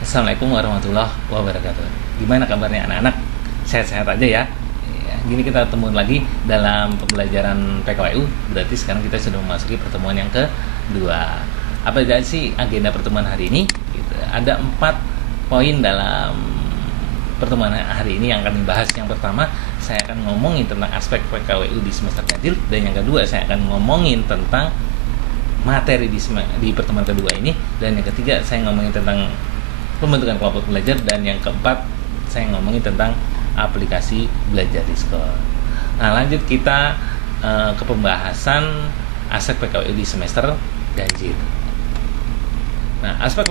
Assalamualaikum warahmatullahi wabarakatuh. Gimana kabarnya anak-anak? Sehat-sehat aja ya? Ya, gini kita ketemu lagi dalam pembelajaran PKWU. Berarti sekarang kita sudah memasuki pertemuan yang kedua. Apa aja sih agenda pertemuan hari ini? Gitu. Ada 4 poin dalam pertemuan hari ini yang akan dibahas. Yang pertama, saya akan ngomongin tentang aspek PKWU di semester ganjil. Dan yang kedua, saya akan ngomongin tentang materi di pertemuan kedua ini. Dan yang ketiga, saya ngomongin tentang pembentukan kelompok belajar, dan yang keempat saya ngomongin tentang aplikasi belajar di sekolah. Nah, lanjut kita ke pembahasan aspek PKWU di semester ganjil. Nah, aspek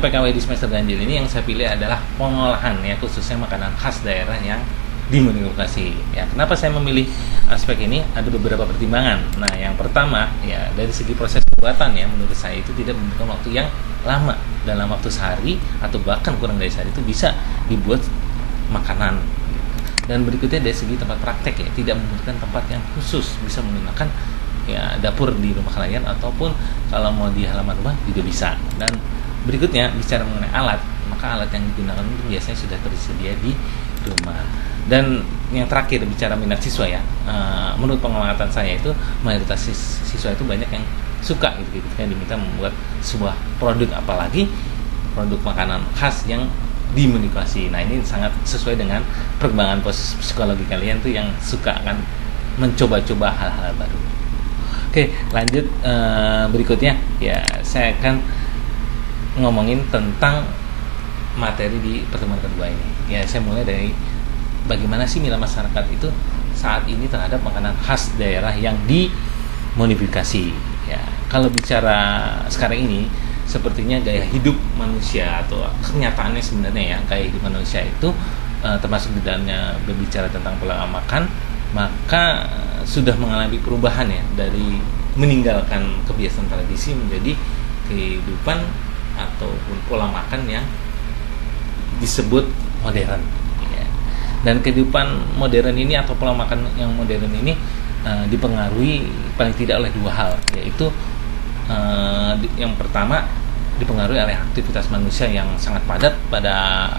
PKWU di semester ganjil ini yang saya pilih adalah pengolahan, ya, khususnya makanan khas daerah yang dimodifikasi. Ya, kenapa saya memilih aspek ini? Ada beberapa pertimbangan. Nah, yang pertama, ya, dari segi proses pembuatan, ya, menurut saya itu tidak membutuhkan waktu yang lama. Dalam waktu sehari atau bahkan kurang dari sehari itu bisa dibuat makanan. Dan berikutnya dari segi tempat praktek, ya, tidak membutuhkan tempat yang khusus, bisa menggunakan, ya, dapur di rumah kalian ataupun kalau mau di halaman rumah juga bisa. Dan berikutnya bicara mengenai alat, maka alat yang digunakan itu biasanya sudah tersedia di rumah. Dan yang terakhir bicara minat siswa, ya, menurut pengamatan saya itu mayoritas siswa itu banyak yang suka gitu ketika diminta membuat sebuah produk, apalagi produk makanan khas yang dimodifikasi. Nah, ini sangat sesuai dengan perkembangan psikologi kalian tuh yang suka akan mencoba-coba hal-hal baru. Oke, lanjut berikutnya, ya, saya akan ngomongin tentang materi di pertemuan kedua ini. Ya, saya mulai dari bagaimana sih minat masyarakat itu saat ini terhadap makanan khas daerah yang dimodifikasi. Ya, kalau bicara sekarang ini, sepertinya gaya hidup manusia atau kenyataannya sebenarnya, ya, gaya hidup manusia itu termasuk di dalamnya berbicara tentang pola makan, maka sudah mengalami perubahan, ya, dari meninggalkan kebiasaan tradisi menjadi kehidupan ataupun pola makan yang disebut modern. Ya. Dan kehidupan modern ini atau pola makan yang modern ini dipengaruhi paling tidak oleh 2 hal, yaitu yang pertama dipengaruhi oleh aktivitas manusia yang sangat padat pada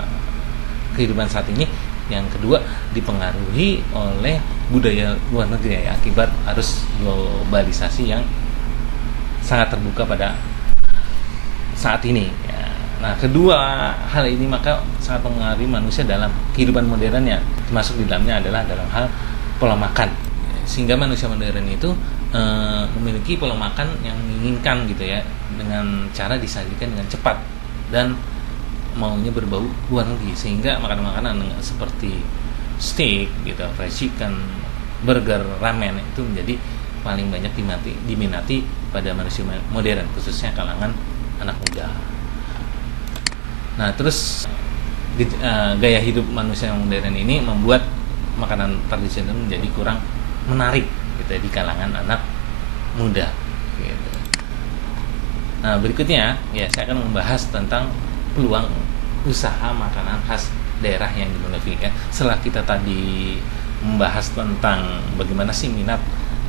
kehidupan saat ini. Yang kedua dipengaruhi oleh budaya luar negeri, ya, akibat arus globalisasi yang sangat terbuka pada saat ini, ya. Nah, kedua hal ini maka sangat mengaruhi manusia dalam kehidupan modernnya, termasuk di dalamnya adalah dalam hal pola makan, sehingga manusia modern itu memiliki pola makan yang menginginkan gitu, ya, dengan cara disajikan dengan cepat dan maunya berbau luar negeri, sehingga makanan-makanan seperti steak gitu, fried chicken, burger, ramen itu menjadi paling banyak diminati pada manusia modern, khususnya kalangan anak muda. Nah, terus gaya hidup manusia yang modern ini membuat makanan tradisional menjadi kurang menarik gitu di kalangan anak muda gitu. Nah, berikutnya, ya, saya akan membahas tentang peluang usaha makanan khas daerah yang dimodifikasi. Setelah kita tadi membahas tentang bagaimana sih minat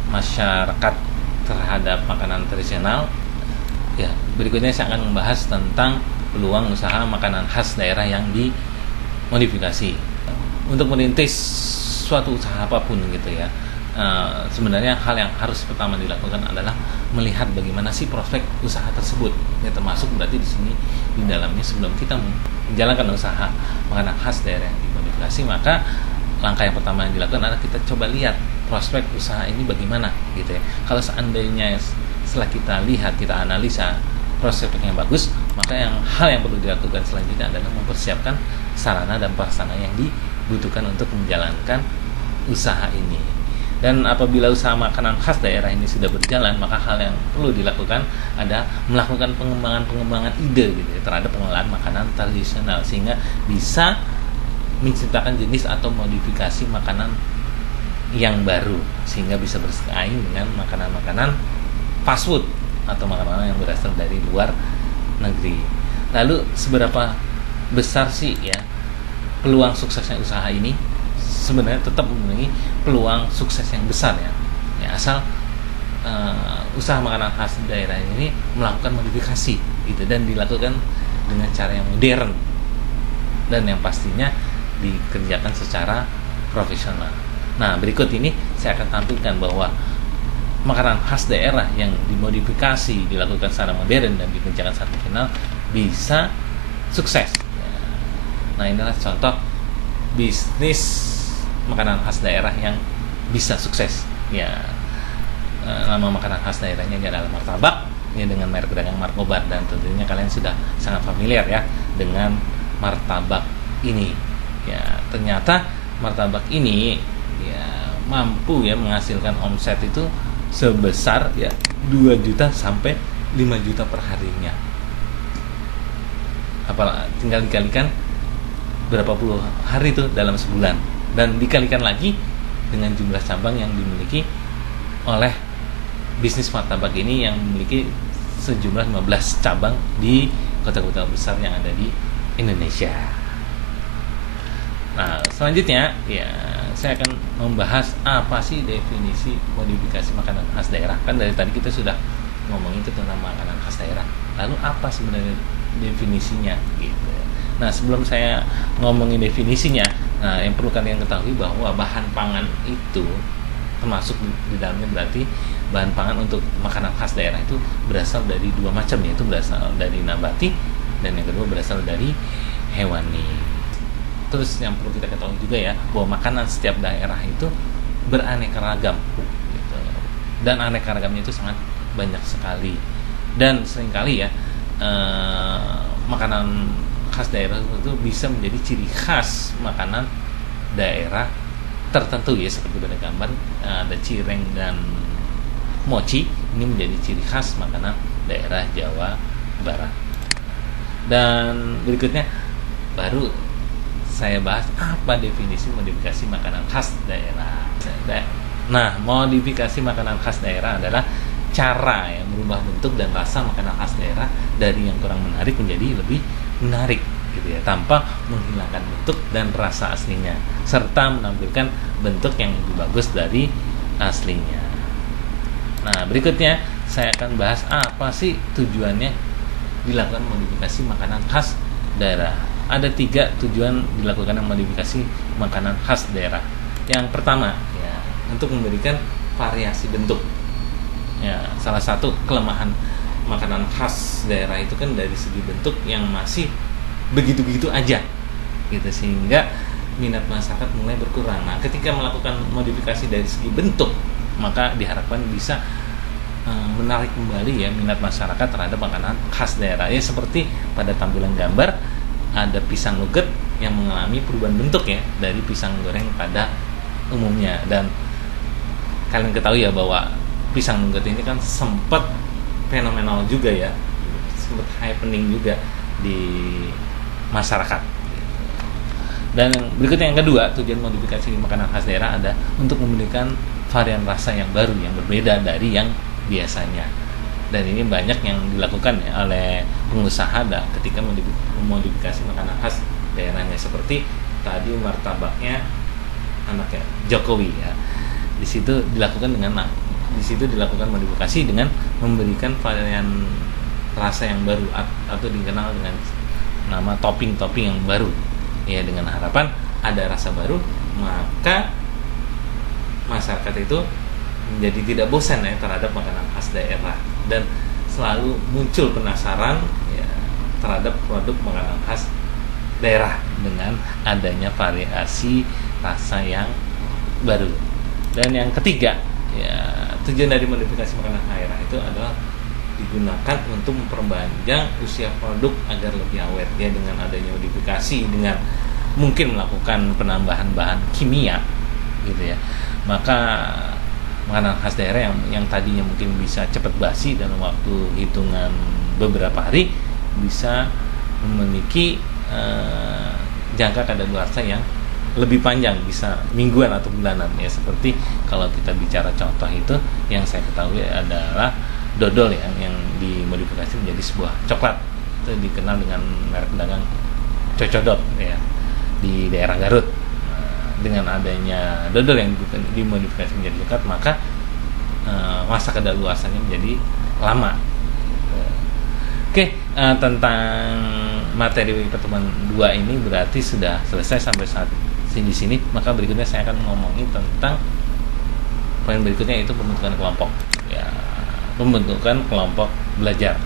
masyarakat terhadap makanan tradisional, ya, berikutnya saya akan membahas tentang peluang usaha makanan khas daerah yang dimodifikasi. Untuk merintis suatu usaha apapun gitu, ya, sebenarnya hal yang harus pertama dilakukan adalah melihat bagaimana sih prospek usaha tersebut, ya, termasuk berarti di sini di dalamnya sebelum kita menjalankan usaha makanan khas daerah yang dimodifikasi, maka langkah yang pertama yang dilakukan adalah kita coba lihat prospek usaha ini bagaimana gitu, ya. Kalau seandainya setelah kita lihat, kita analisa prospeknya yang bagus, maka hal yang perlu dilakukan selanjutnya adalah mempersiapkan sarana dan prasarana yang dibutuhkan untuk menjalankan usaha ini. Dan apabila usaha makanan khas daerah ini sudah berjalan, maka hal yang perlu dilakukan adalah melakukan pengembangan ide gitu, ya, terhadap pengolahan makanan tradisional, sehingga bisa menciptakan jenis atau modifikasi makanan yang baru, sehingga bisa bersaing dengan makanan-makanan fast food atau makanan yang berasal dari luar negeri. Lalu seberapa besar sih, ya, peluang suksesnya usaha ini? Sebenarnya tetap memiliki peluang sukses yang besar, ya, asal usaha makanan khas daerah ini melakukan modifikasi gitu, dan dilakukan dengan cara yang modern dan yang pastinya dikerjakan secara profesional. Nah, berikut ini saya akan tampilkan bahwa makanan khas daerah yang dimodifikasi, dilakukan secara modern dan dikerjakan secara profesional bisa sukses. Nah, inilah contoh bisnis makanan khas daerah yang bisa sukses. Ya, nama makanan khas daerahnya adalah martabak, ya, dengan merek pedagang Markobar, dan tentunya kalian sudah sangat familiar ya dengan martabak ini. Ya, ternyata martabak ini ya mampu ya menghasilkan omset itu sebesar ya 2 juta sampai 5 juta per harinya. Apalagi tinggal dikalikan berapa puluh hari itu dalam sebulan, dan dikalikan lagi dengan jumlah cabang yang dimiliki oleh bisnis martabak ini yang memiliki sejumlah 15 cabang di kota-kota besar yang ada di Indonesia. Nah, selanjutnya ya saya akan membahas apa sih definisi modifikasi makanan khas daerah. Kan dari tadi kita sudah ngomongin tentang makanan khas daerah. Lalu apa sebenarnya definisinya gitu. Nah, sebelum saya ngomongin definisinya, nah, yang perlu kalian ketahui bahwa bahan pangan itu termasuk di dalamnya berarti bahan pangan untuk makanan khas daerah itu berasal dari 2 macam, yaitu berasal dari nabati dan yang kedua berasal dari hewani. Terus yang perlu kita ketahui juga ya bahwa makanan setiap daerah itu beraneka ragam gitu. Dan aneka ragamnya itu sangat banyak sekali, dan seringkali ya makanan khas daerah itu bisa menjadi ciri khas makanan daerah tertentu ya, seperti pada gambar ada cireng dan mochi. Ini menjadi ciri khas makanan daerah Jawa Barat. Dan berikutnya baru saya bahas apa definisi modifikasi makanan khas daerah. Nah, modifikasi makanan khas daerah adalah cara yang merubah bentuk dan rasa makanan khas daerah dari yang kurang menarik menjadi lebih menarik gitu ya, tanpa menghilangkan bentuk dan rasa aslinya, serta menampilkan bentuk yang lebih bagus dari aslinya. Nah, berikutnya saya akan bahas apa sih tujuannya dilakukan modifikasi makanan khas daerah. Ada 3 tujuan dilakukan modifikasi makanan khas daerah. Yang pertama ya, untuk memberikan variasi bentuk. Ya, salah satu kelemahan makanan khas daerah itu kan dari segi bentuk yang masih begitu-begitu aja gitu, sehingga minat masyarakat mulai berkurang. Nah, ketika melakukan modifikasi dari segi bentuk, maka diharapkan bisa menarik kembali ya minat masyarakat terhadap makanan khas daerah. Ya, seperti pada tampilan gambar ada pisang nugget yang mengalami perubahan bentuk ya dari pisang goreng pada umumnya. Dan kalian ketahui ya bahwa pisang nugget ini kan sempat fenomenal juga ya, sempat happening juga di masyarakat. Dan yang berikutnya, yang kedua, tujuan modifikasi makanan khas daerah ada untuk memberikan varian rasa yang baru, yang berbeda dari yang biasanya. Dan ini banyak yang dilakukan ya oleh pengusaha ketika memodifikasi makanan khas daerahnya, seperti tadi martabaknya anaknya Jokowi ya. Di situ dilakukan modifikasi dengan memberikan varian rasa yang baru atau dikenal dengan nama topping-topping yang baru ya, dengan harapan ada rasa baru, maka masyarakat itu menjadi tidak bosan ya terhadap makanan khas daerah, dan selalu muncul penasaran ya terhadap produk makanan khas daerah dengan adanya variasi rasa yang baru. Dan yang ketiga ya, tujuan dari modifikasi makanan daerah itu adalah digunakan untuk memperpanjang usia produk agar lebih awet ya, dengan adanya modifikasi, dengan mungkin melakukan penambahan bahan kimia gitu ya, maka makanan khas daerah yang tadinya mungkin bisa cepat basi dalam waktu hitungan beberapa hari bisa memiliki jangka kadaluarsa yang lebih panjang, bisa mingguan atau bulanan ya. Seperti kalau kita bicara contoh itu yang saya ketahui adalah dodol ya, yang dimodifikasi menjadi sebuah coklat, itu dikenal dengan merek pedagang Cocodot ya di daerah Garut. Dengan adanya dodol yang dimodifikasi menjadi coklat, maka masa kadaluarsanya menjadi lama. Oke, tentang materi pertemuan 2 ini berarti sudah selesai sampai saat di sini. Maka berikutnya saya akan ngomongin tentang poin berikutnya, yaitu pembentukan kelompok. Ya, pembentukan kelompok belajar.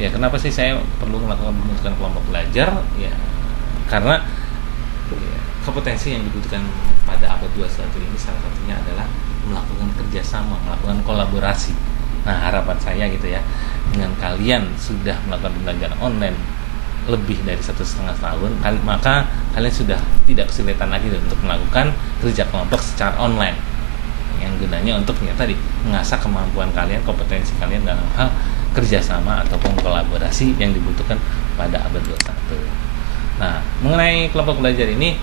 Ya, kenapa sih saya perlu melakukan pembentukan kelompok belajar? Ya, karena kompetensi yang dibutuhkan pada abad 21 ini salah satunya adalah melakukan kerjasama, melakukan kolaborasi. Nah, harapan saya gitu ya, dengan kalian sudah melakukan pembelajaran online lebih dari 1,5 tahun, maka kalian sudah tidak kesulitan lagi untuk melakukan kerja kelompok secara online, yang gunanya untuk ya tadi mengasah kemampuan kalian, kompetensi kalian dalam hal kerjasama ataupun kolaborasi yang dibutuhkan pada abad 21. Nah, mengenai kelompok belajar ini,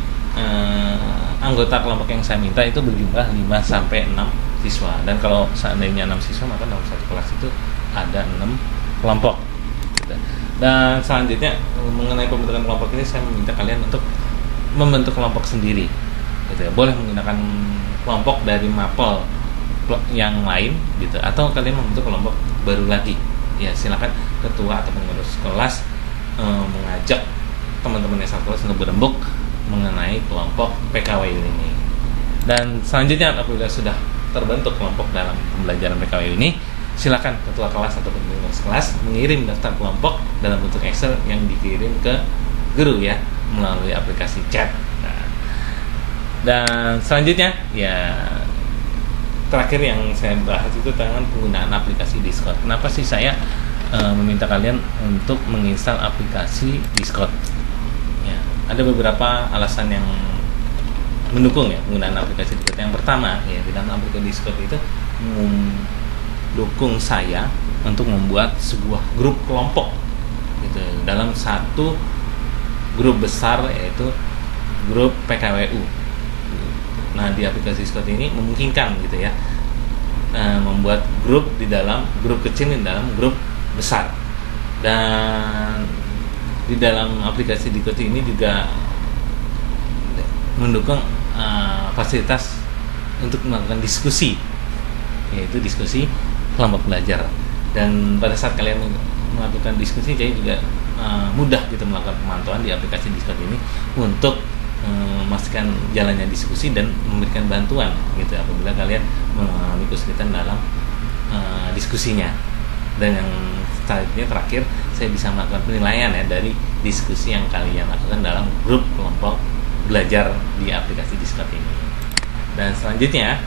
anggota kelompok yang saya minta itu berjumlah 5-6 siswa, dan kalau seandainya 6 siswa maka dalam satu kelas itu ada 6 kelompok. Dan selanjutnya mengenai pembentukan kelompok ini, saya meminta kalian untuk membentuk kelompok sendiri gitu ya. Boleh menggunakan kelompok dari mapel yang lain gitu, atau kalian membentuk kelompok baru lagi. Ya, silakan ketua atau pengurus kelas mengajak teman-teman yang satu kelas untuk berembuk mengenai kelompok PKWU ini. Dan selanjutnya apabila sudah terbentuk kelompok dalam pembelajaran PKWU ini, silakan ketua kelas atau pengurus kelas mengirim daftar kelompok dalam bentuk Excel yang dikirim ke guru ya, melalui aplikasi chat. Nah, dan selanjutnya ya, terakhir yang saya bahas itu tentang penggunaan aplikasi Discord. Kenapa sih saya meminta kalian untuk menginstal aplikasi Discord? Ya, ada beberapa alasan yang mendukung ya penggunaan aplikasi Discord. Yang pertama ya, di dalam aplikasi Discord itu dukung saya untuk membuat sebuah grup kelompok gitu, dalam satu grup besar, yaitu grup PKWU. Nah, di aplikasi Discord ini memungkinkan gitu ya, membuat grup di dalam grup kecil, di dalam grup besar. Dan di dalam aplikasi Discord ini juga mendukung fasilitas untuk melakukan diskusi, yaitu diskusi kelompok belajar. Dan pada saat kalian melakukan diskusi, jadi juga mudah gitu melakukan pemantauan di aplikasi Discord ini untuk memastikan jalannya diskusi dan memberikan bantuan gitu apabila kalian mengalami kesulitan dalam diskusinya. Dan yang selanjutnya terakhir, saya bisa melakukan penilaian ya dari diskusi yang kalian lakukan dalam grup kelompok belajar di aplikasi Discord ini. Dan selanjutnya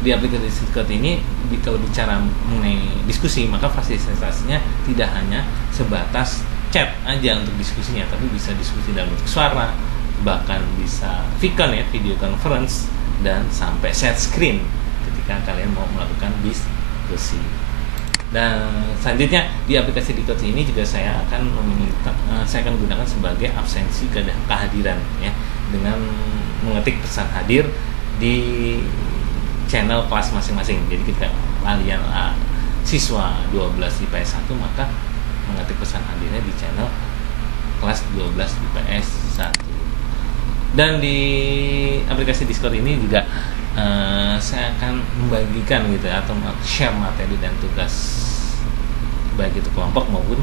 di aplikasi Discord ini, kalau bicara mengenai diskusi, maka fasilitasnya tidak hanya sebatas chat aja untuk diskusinya, tapi bisa diskusi dalam bentuk suara, bahkan bisa VCon ya, video conference, dan sampai share screen ketika kalian mau melakukan diskusi. Dan selanjutnya di aplikasi Discord ini juga saya akan gunakan sebagai absensi kehadiran ya, dengan mengetik pesan hadir di channel kelas masing-masing. Jadi ketika kalian siswa 12 IPS 1, maka mengetik pesan hadirnya di channel kelas 12 IPS 1. Dan di aplikasi Discord ini juga saya akan membagikan gitu atau share materi dan tugas, baik itu kelompok maupun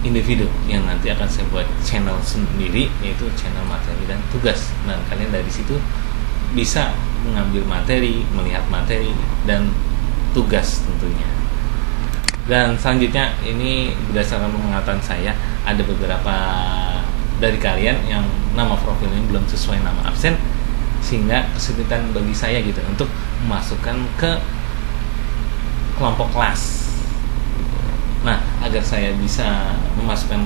individu, yang nanti akan saya buat channel sendiri, yaitu channel materi dan tugas. Dan kalian dari situ bisa mengambil materi, melihat materi dan tugas tentunya. Dan selanjutnya ini berdasarkan pengetahuan saya, ada beberapa dari kalian yang nama profilnya belum sesuai nama absen, sehingga kesulitan bagi saya gitu untuk memasukkan ke kelompok kelas. Nah, agar saya bisa memasukkan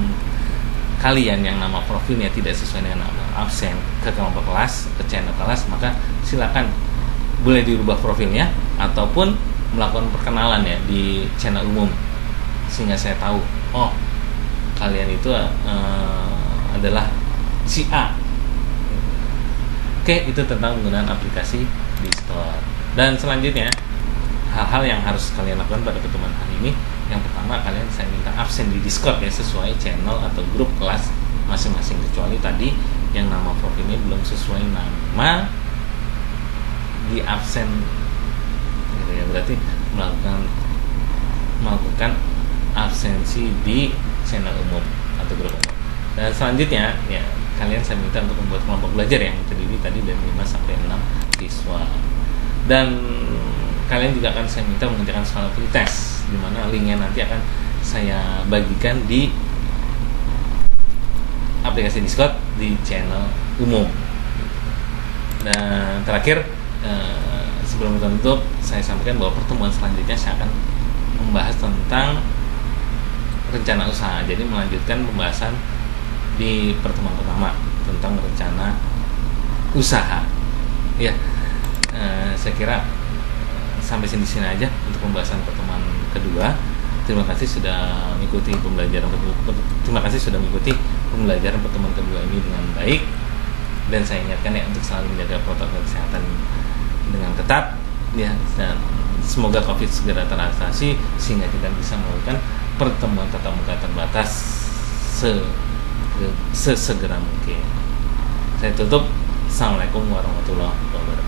kalian yang nama profilnya tidak sesuai dengan nama absen ke kelompok kelas, ke channel kelas, maka silakan boleh dirubah profilnya ataupun melakukan perkenalan ya di channel umum, sehingga saya tahu, oh kalian itu adalah si A. Oke, itu tentang penggunaan aplikasi Discord. Dan selanjutnya, hal-hal yang harus kalian lakukan pada pertemuan hari ini. Yang pertama, kalian saya minta absen di Discord ya, sesuai channel atau grup kelas masing-masing, kecuali tadi yang nama profilnya belum sesuai nama, di absen gitu ya, berarti melakukan absensi di channel umum atau grup umum. Dan selanjutnya ya kalian saya minta untuk membuat kelompok belajar yang terdiri tadi dari 5 sampai 6 siswa. Dan kalian juga akan saya minta mengerjakan soal pretest, di mana linknya nanti akan saya bagikan di aplikasi Discord di channel umum. Dan terakhir, sebelum kita tutup, saya sampaikan bahwa pertemuan selanjutnya saya akan membahas tentang rencana usaha. Jadi melanjutkan pembahasan di pertemuan pertama tentang rencana usaha. Ya, saya kira sampai sini aja untuk pembahasan pertemuan kedua. Terima kasih sudah mengikuti pembelajaran pertemuan kedua ini dengan baik. Dan saya ingatkan ya untuk selalu menjaga protokol kesehatan dengan ketat ya, dan semoga COVID segera teratasi sehingga kita bisa melakukan pertemuan tatap muka terbatas sesegera mungkin. Saya tutup. Assalamualaikum warahmatullahi wabarakatuh.